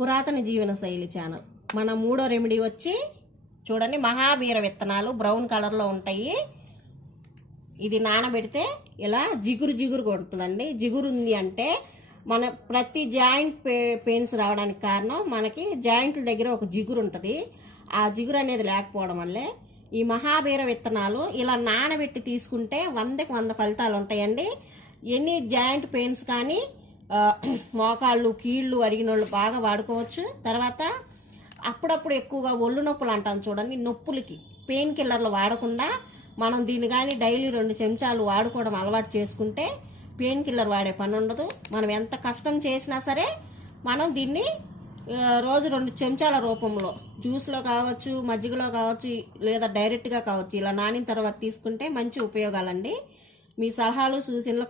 పురాతన జీవన శైలి ఛానల్. మన మూడో రెమెడీ వచ్చి చూడండి, మహాబీర విత్తనాలు బ్రౌన్ కలర్లో ఉంటాయి. ఇది నానబెడితే ఇలా జిగురు జిగురుగా ఉంటుందండి. జిగురు ఉంది అంటే మన ప్రతి జాయింట్ పెయిన్స్ రావడానికి కారణం మనకి జాయింట్ల దగ్గర ఒక జిగురు ఉంటుంది. ఆ జిగురు అనేది లేకపోవడం వల్లే ఈ మహాబీర విత్తనాలు ఇలా నానబెట్టి తీసుకుంటే 100కి 100 ఫలితాలు ఉంటాయండి. ఎన్ని జాయింట్ పెయిన్స్ కానీ మోకాళ్ళు కీళ్ళు అరిగినోళ్ళు బాగా వాడుకోవచ్చు. తర్వాత అప్పుడప్పుడు ఎక్కువగా ఒళ్ళు నొప్పులు అంటాం చూడండి, నొప్పులకి పెయిన్ కిల్లర్లు వాడకుండా మనం దీన్ని కానీ డైలీ 2 చెంచాలు వాడుకోవడం అలవాటు చేసుకుంటే పెయిన్ కిల్లర్ వాడే పని ఉండదు. మనం ఎంత కష్టం చేసినా సరే మనం దీన్ని రోజు 2 చెంచాల రూపంలో జ్యూస్లో కావచ్చు, మజ్జిగలో కావచ్చు, లేదా డైరెక్ట్గా కావచ్చు ఇలా నానిన తర్వాత తీసుకుంటే మంచి ఉపయోగాలండి. మీ సలహాలు సూచనలు